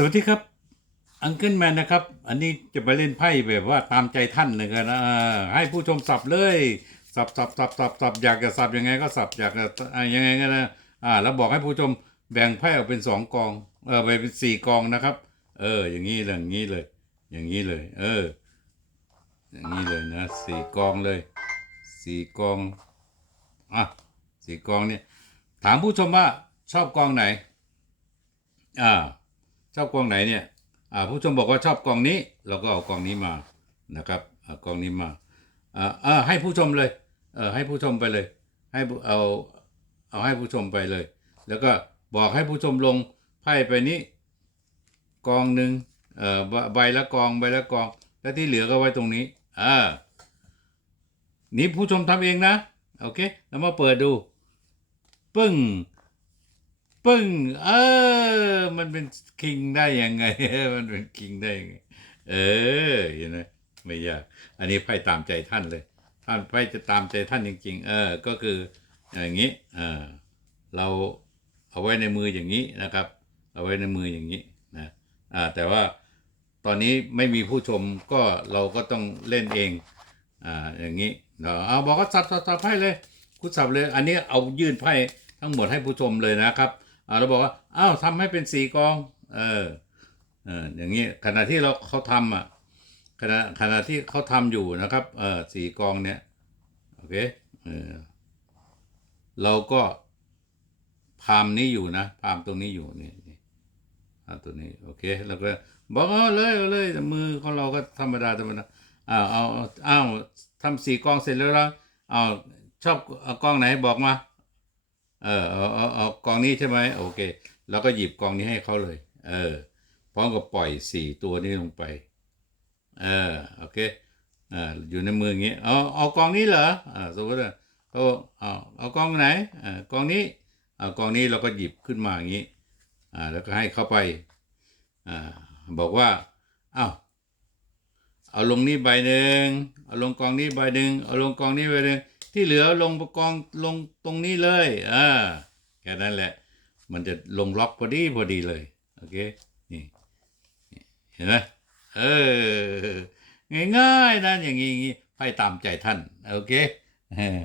สวัสดีครับ อังเกิลแมนนะครับ อันนี้จะไปเล่นไพ่แบบว่าตามใจท่านเลยนะอ่าให้ผู้ชมสับเลย สับสับสับสับสับอยากจะสับยังไงก็สับอยากจะอ่ายังไงก็นะอ่าแล้วบอกให้ผู้ชมแบ่งไพ่ออกเป็นสองกอง เออไปเป็นสี่กองนะครับ เออ อย่างนี้เลยอย่างนี้เลย อย่างนี้เลย เออ อย่างนี้เลยนะสี่กองเลยสี่กองอะสี่กองเนี่ยถามผู้ชมว่าชอบกองไหนอ่า ชอบกองไหนเนี่ยผู้ชมบอกว่าชอบกองนี้ เราก็เอากองนี้มานะครับเอากองนี้มาเออให้ผู้ชมเลยเออให้ผู้ชมไปเลย ให้เอาเอาให้ผู้ชมไปเลย แล้วก็บอกให้ผู้ชมลงไพ่ไปนี้กองหนึ่งเออใบละกองใบละกอง แล้วที่เหลือก็ไว้ตรงนี้อ่านี่ผู้ชมทำเองนะ โอเค แล้วมาเปิดดู ปึ้ง ปึ้ง เออ มันเป็นคิงได้ยังไง มันเป็นคิงได้ยังไง เออเห็นไหมไม่ยาก อันนี้ไพ่ตามใจท่านเลย ท่านไพ่จะตามใจท่านจริง ๆ เออ ก็คืออย่างนี้ เออเราเอาไว้ในมืออย่างนี้นะครับ เอาไว้ในมืออย่างนี้นะอ่าแต่ว่าตอนนี้ไม่มีผู้ชมก็เราก็ต้องเล่นเอง อ่าอย่างนี้เนาะเอาบอกว่าสับสับสับไพ่เลย คุณสับเลย อันนี้เอายื่นไพ่ทั้งหมดให้ผู้ชมเลยนะครับ เราบอกว่าอ้าวทำให้เป็นสีกอง เออเอออย่างนี้ขณะที่เราเขาทำอะขณะขณะที่เขาทำอยู่นะครับเออสีกองเนี่ยโอเคเออเราก็พามนี้อยู่นะพามตรงนี้อยู่นี่นี่พาตัวนี้โอเคแล้วก็บอกเอาเลยเอาเลยแต่มือของเราก็ธรรมดาธรรมดาอ้าวเอาเอาอ้าวทำสีกองเสร็จแล้วแล้วเอาชอบเอากองไหนบอกมา เออเอาเอาเอากองนี้ใช่ไหมโอเค แล้วก็หยิบกองนี้ให้เขาเลย เออพร้อมกับปล่อยสี่ตัวนี้ลงไป เออโอเคอ่าอยู่ในมืออย่างนี้เอาเอากองนี้เหรออ่าสมมติว่าเขาเอาเอากองไหนอ่ากองนี้เอากองนี้เราก็หยิบขึ้นมาอย่างนี้อ่าแล้วก็ให้เข้าไปอ่าบอกว่าอ้าวเอาลงนี้ใบหนึ่งเอาลงกองนี้ใบหนึ่งเอาลงกองนี้ใบหนึ่ง ที่เหลือลงประกองลงตรงนี้เลยอ่าแค่นั้นแหละ มันจะลงล็อกพอดีพอดีเลย โอเค นี่ เห็นไหมเออ ง่ายๆนะอย่างนี้อย่างนี้ไพ่ตามใจท่าน โอเคเออ